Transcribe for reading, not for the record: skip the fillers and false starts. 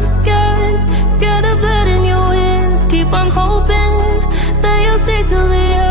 too scared, scared of letting you in. Keep on hoping that you'll stay till the end.